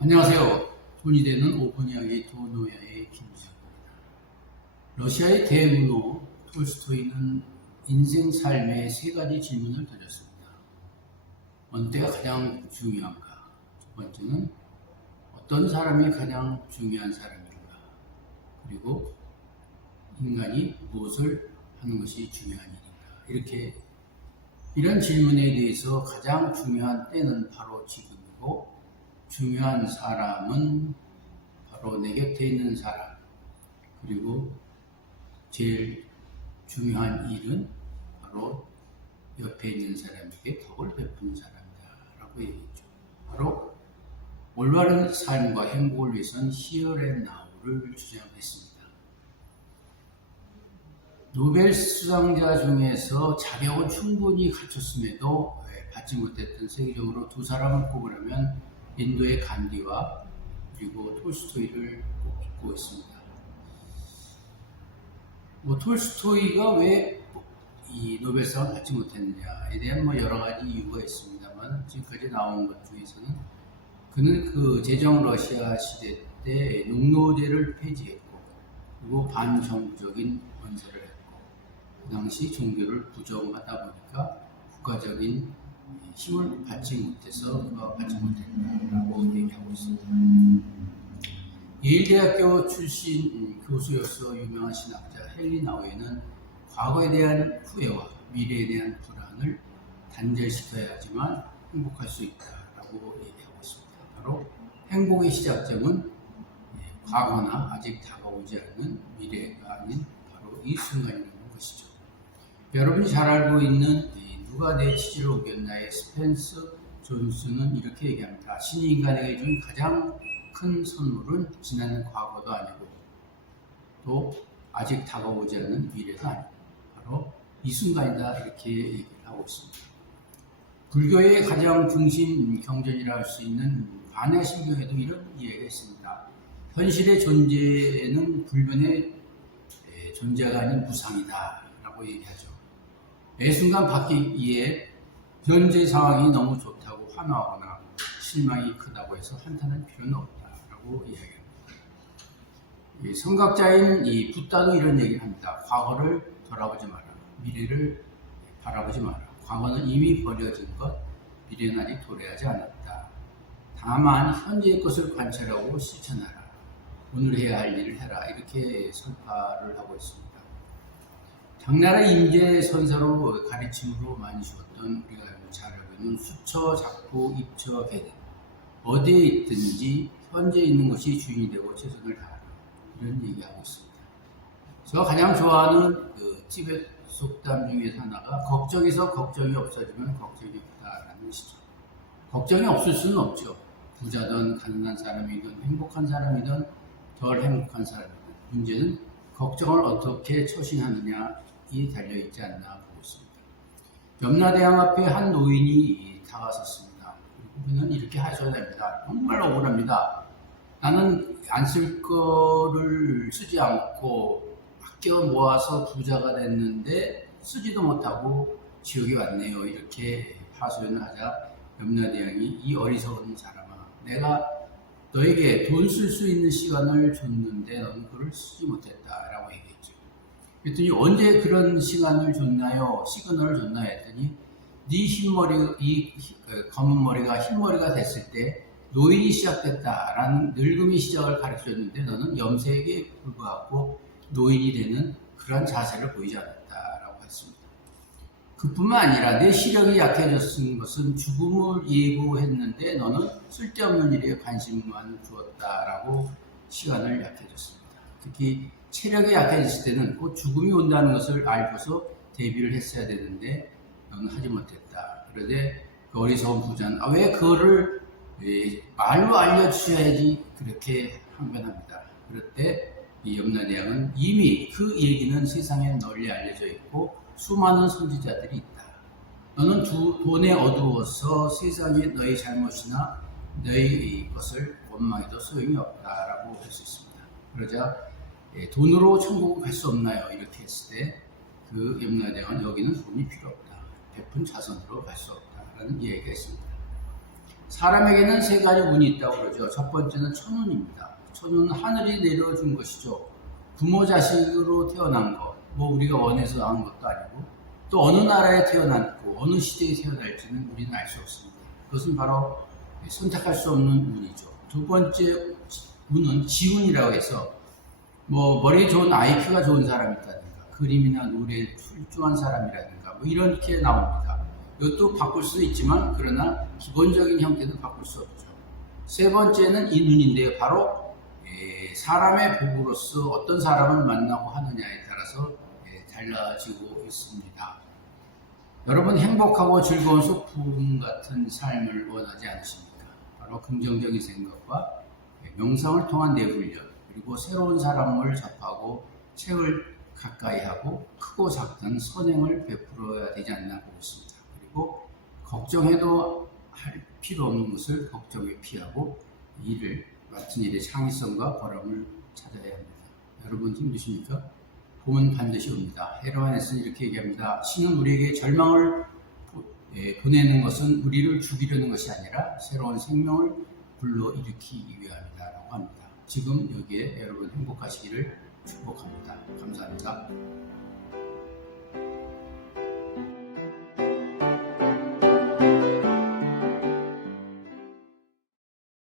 안녕하세요. 돈이 되는 오픈 이야기 도노야의 김수입니다. 러시아의 대문호 톨스토이는 인생 삶의 세 가지 질문을 던졌습니다. 어느 때가 가장 중요한가? 첫 번째는 어떤 사람이 가장 중요한 사람인가? 그리고 인간이 무엇을 하는 것이 중요한 일인가? 이런 질문에 대해서 가장 중요한 때는 바로 지금이고, 중요한 사람은 바로 내 곁에 있는 사람, 그리고 제일 중요한 일은 바로 옆에 있는 사람에게 덕을 베푸는 사람이다 라고 얘기했죠. 바로 올바른 삶과 행복을 위해서는 Here and Now를 주장했습니다. 노벨 수상자 중에서 자격은 충분히 갖췄음에도 받지 못했던 세계적으로 두 사람을 꼽으라면 인도의 간디와 그리고 톨스토이를 꼽고 있습니다. 톨스토이가 왜 이 노벨상을 받지 못했느냐에 대한 여러 가지 이유가 있습니다만, 지금까지 나온 것 중에서는 그는 그 제정 러시아 시대 때 농노제를 폐지했고, 그리고 반정부적인 언사를 했고, 그 당시 종교를 부정하다 보니까 국가적인 힘을 받지 못해서 받지 못했다라고 얘기하고 있습니다. 예일대학교 출신 교수로서 유명한 신학자 헨리 나우에는 과거에 대한 후회와 미래에 대한 불안을 단절시켜야 하지만 행복할 수 있다라고 얘기하고 있습니다. 바로 행복의 시작점은 과거나 아직 다가오지 않는 미래가 아닌 바로 이 순간이라는 것이죠. 여러분이 잘 알고 있는 누가 내 치질을 옮겼나의 스펜서 존슨은 이렇게 얘기합니다. 신이 인간에게 준 가장 큰 선물은 지난 과거도 아니고 또 아직 다가오지 않는 미래가 아니고 바로 이 순간이다, 이렇게 얘기를 하고 있습니다. 불교의 가장 중심 경전이라 할 수 있는 반야신경에도 이런 이해가 있습니다. 현실의 존재는 불변의 존재가 아닌 무상이다 라고 얘기하죠. 매 순간 바뀌기에 현재 상황이 너무 좋다고 환호하거나 실망이 크다고 해서 한탄할 필요는 없다라고 이야기합니다. 성각자인 이 붓다도 이런 얘기를 합니다. 과거를 돌아보지 마라. 미래를 바라보지 마라. 과거는 이미 버려진 것, 미래는 아직 도래하지 않았다. 다만 현재의 것을 관찰하고 실천하라. 오늘 해야 할 일을 해라. 이렇게 설파를 하고 있습니다. 당나라 임제 선사로 가르침으로 많이 주었던 우리가 잘 알고 있는 수처, 작고, 입처, 계대. 어디에 있든지 현재 있는 것이 주인이 되고 최선을 다하라. 이런 얘기하고 있습니다. 제가 가장 좋아하는 그 티베트 속담 중에서 하나가 걱정에서 걱정이 없어지면 걱정이 없다라는 것이죠. 걱정이 없을 수는 없죠. 부자든 가난한 사람이든 행복한 사람이든 덜 행복한 사람이든 문제는 걱정을 어떻게 처신하느냐에 달려있지 않나 보고 있습니다. 염라대왕 앞에 한 노인이 다가섰습니다. 그는 이렇게 하셔야 됩니다. 정말 억울합니다. 나는 안 쓸 거를 쓰지 않고 아껴 모아서 부자가 됐는데 쓰지도 못하고 지옥에 왔네요. 이렇게 하소연을 하자 염라대왕이 이 어리석은 사람아, 내가 너에게 돈 쓸 수 있는 시간을 줬는데 너는 그걸 쓰지 못했다라고 얘기했죠. 그랬더니 언제 그런 시간을 줬나요? 시그널을 줬나 했더니 네 흰머리, 이 검은 머리가 흰머리가 됐을 때 노인이 시작됐다라는 늙음이 시작을 가르쳐줬는데 너는 염색에 불구하고 노인이 되는 그런 자세를 보이지 않았다라고 했습니다. 그뿐만 아니라 내 시력이 약해졌은 것은 죽음을 예고했는데 너는 쓸데없는 일에 관심만 두었다라고 시간을 약해졌습니다. 특히 체력이 약해졌을 때는 곧 죽음이 온다는 것을 알고서 대비를 했어야 되는데 너는 하지 못했다. 그런데 그 어리석은 부자는 왜 그거를 말로 알려주셔야지 그렇게 항변합니다. 그럴 때 이 염라대왕은 이미 그 얘기는 세상에 널리 알려져 있고 수많은 선지자들이 있다. 너는 돈에 어두워서 세상에 너의 잘못이나 너의 것을 원망해도 소용이 없다라고 할 수 있습니다. 그러자 돈으로 천국을 갈 수 없나요? 이렇게 했을 때 그 염라대왕은 여기는 돈이 필요 없다. 베푼 자선으로 갈 수 없다. 라는 이야기가 있습니다. 사람에게는 세 가지 운이 있다고 그러죠. 첫 번째는 천운입니다. 천운은 하늘이 내려준 것이죠. 부모 자식으로 태어난 것, 뭐 우리가 원해서 한 것도 아니고 또 어느 나라에 태어났고 어느 시대에 태어날지는 우리는 알 수 없습니다. 그것은 바로 선택할 수 없는 운이죠. 두 번째 운은 지운이라고 해서 뭐 머리 좋은 IQ가 좋은 사람이 있다든가 그림이나 노래에 출중한 사람이라든가 뭐 이렇게 나옵니다. 이것도 바꿀 수 있지만 그러나 기본적인 형태는 바꿀 수 없죠. 세 번째는 이 눈인데요. 바로 사람의 복으로서 어떤 사람을 만나고 하느냐에 따라서 달라지고 있습니다. 여러분 행복하고 즐거운 소풍 같은 삶을 원하지 않으십니까? 바로 긍정적인 생각과 명상을 통한 내훈련 그리고 새로운 사람을 접하고 책을 가까이 하고 크고 작든 선행을 베풀어야 되지 않나 보고 있습니다. 그리고 걱정해도 할 필요 없는 것을 걱정에 피하고 맡은 일의 창의성과 보람을 찾아야 합니다. 여러분 힘드십니까? 봄은 반드시 옵니다. 헤로안에서는 이렇게 얘기합니다. 신은 우리에게 절망을 보내는 것은 우리를 죽이려는 것이 아니라 새로운 생명을 불러일으키기 위함이다 라고 합니다. 지금 여기에 여러분 행복하시기를 축복합니다. 감사합니다.